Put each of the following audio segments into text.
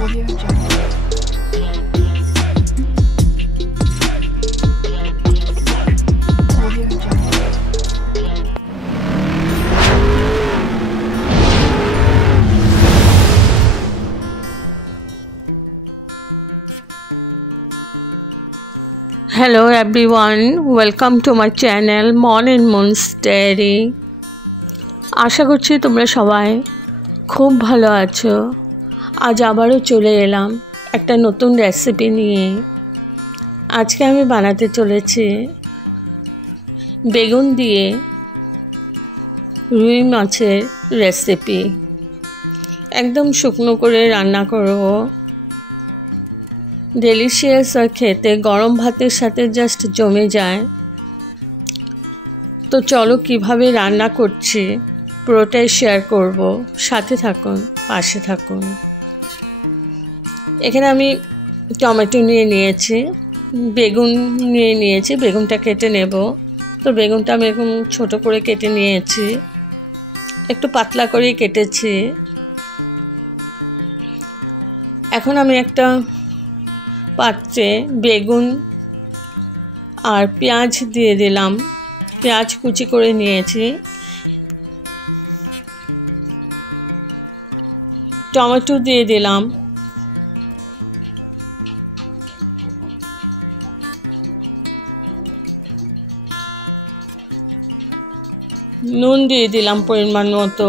Audio Jungle. Audio Jungle. Hello everyone, welcome to my channel Mon and Moon's Diary. আশা করছি তোমরা সবাই খুব ভালো আছো। আজ আবারও চলে এলাম একটা নতুন রেসিপি নিয়ে। আজকে আমি বানাতে চলেছি বেগুন দিয়ে রুই মাছের রেসিপি। একদম শুকনো করে রান্না করব। ডেলিশিয়াস আর খেতে গরম ভাতের সাথে জাস্ট জমে যায়। তো চলো কিভাবে রান্না করছি পুরোটাই শেয়ার করব, সাথে থাকুন, পাশে থাকুন। এখানে আমি টমেটো নিয়ে নিয়েছি, বেগুন নিয়ে নিয়েছি, বেগুনটা কেটে নেব। তো বেগুনটা আমি এরকম ছোটো করে কেটে নিয়েছি, একটু পাতলা করেই কেটেছি। এখন আমি একটা পাত্রে বেগুন আর পেঁয়াজ দিয়ে দিলাম। পেঁয়াজ কুচি করে নিয়েছি। টমেটো দিয়ে দিলাম। নুন দিয়ে দিলাম পরিমাণ মতো।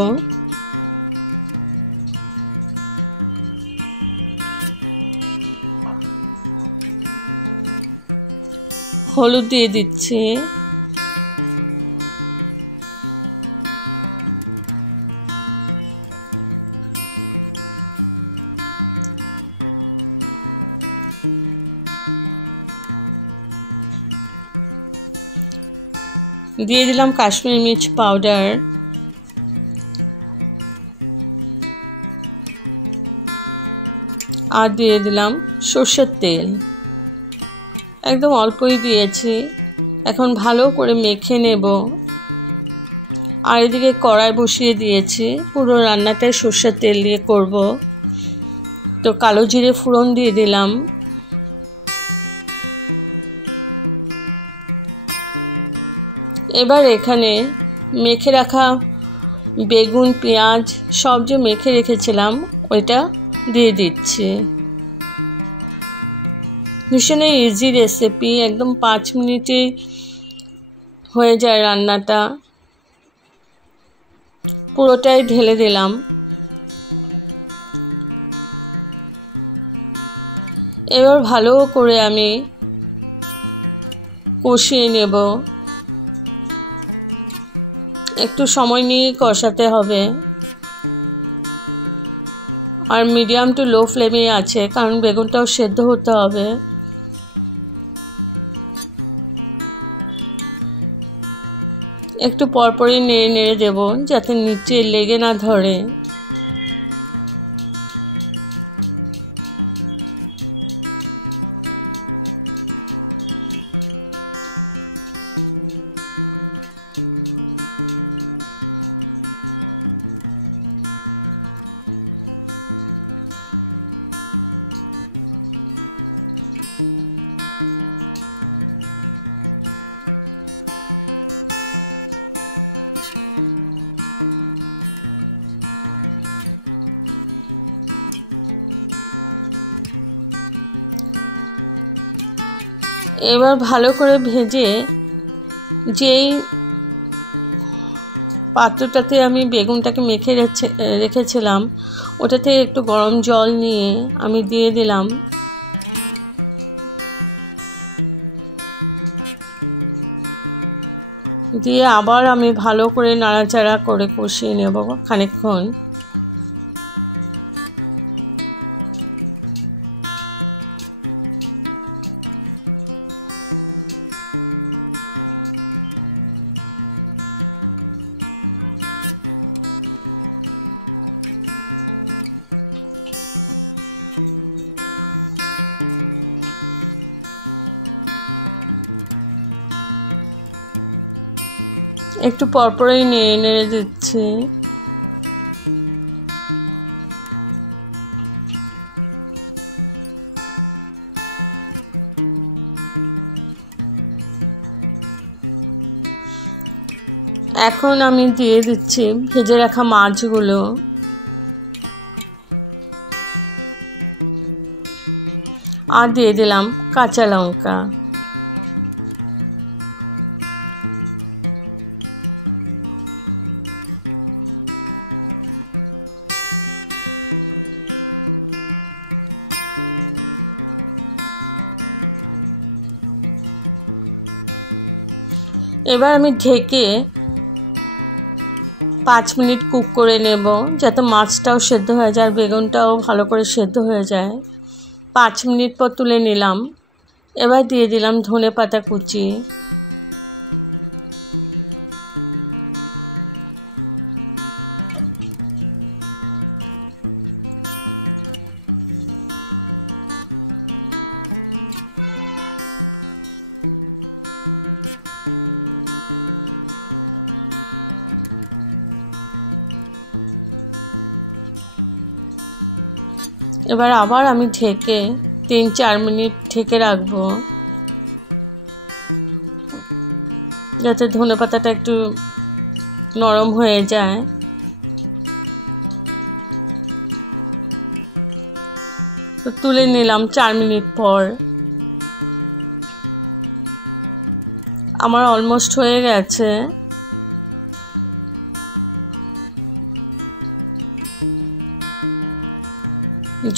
হলুদ দিয়ে দিচ্ছি। দিয়ে দিলাম কাশ্মীরি মির্চ পাউডার। আর দিয়ে দিলাম সরষের তেল, একদম অল্পই দিয়েছি। এখন ভালো করে মেখে নেব। আর এদিকে কড়াই বসিয়ে দিয়েছি, পুরো রান্নাটাই সরষের তেল দিয়ে করব। তো কালো জিরে ফোড়ন দিয়ে দিলাম। এবার এখানে মেখে রাখা বেগুন পেঁয়াজ সব যে মেখে রেখেছিলাম ওইটা দিয়ে দিচ্ছি। ভীষণই ইজি রেসিপি, একদম 5 মিনিটেই হয়ে যায় রান্নাটা। পুরোটাই ঢেলে দিলাম। এবার ভালো করে আমি কষিয়ে নেব। একটু সময় নিয়ে কষাতে হবে। আর মিডিয়াম টু লো ফ্লেমে আছে, কারণ বেগুনটাও সেদ্ধ হতে হবে। একটু পরপরই নেড়ে নেড়ে দেব যাতে নিচে লেগে না ধরে। এবার ভালো করে ভেজে যেই পাত্রটাতে আমি বেগুনটাকে মেখে রেখেছিলাম ওটাতে একটু গরম জল নিয়ে আমি দিয়ে দিলাম। দিয়ে আবার আমি ভালো করে নাড়াচাড়া করে কষিয়ে নেব খানিকক্ষণ। একটু পরপরই নেড়ে নেড়ে দিচ্ছি। এখন আমি দিয়ে দিচ্ছি ভেজে রাখা মাছগুলো। আর দিয়ে দিলাম কাঁচা লঙ্কা। এবার আমি ঢেকে 5 মিনিট কুক করে নেব, যাতে মাছটাও সেদ্ধ হয়ে যায় আর বেগুনটাও ভালো করে সেদ্ধ হয়ে যায়। 5 মিনিট পর তুলে নিলাম। এবার দিয়ে দিলাম ধনেপাতা কুচি। এবার আবার আমি ঢেকে 3-4 মিনিট ঢেকে রাখবো, যাতে ধনেপাতাটা একটু নরম হয়ে যায়। তো তুলে নিলাম 4 মিনিট পর। আমার অলমোস্ট হয়ে গেছে।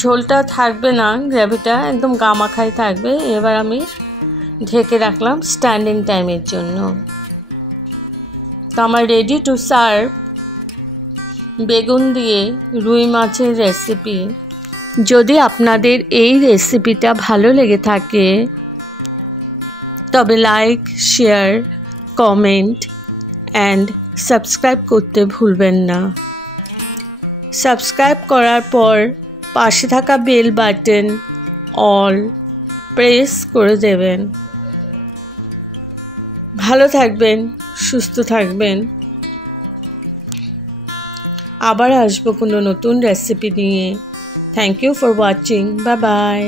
ঝোলটা থাকবে না, গ্রেভিটা একদম গামাখাই থাকবে। এবার আমি ঢেকে রাখলাম স্ট্যান্ডিং টাইমের জন্য। তো আমার রেডি টু সার্ভ বেগুন দিয়ে রুই মাছের রেসিপি। যদি আপনাদের এই রেসিপিটা ভালো লেগে থাকে তবে like, share, comment and subscribe করতে ভুলবেন না। সাবস্ক্রাইব করার পর পাশে থাকা বেল বাটন অল প্রেস করে দেবেন। ভালো থাকবেন, সুস্থ থাকবেন। আবার আসবো কোনো নতুন রেসিপি নিয়ে। Thank you for watching. Bye by.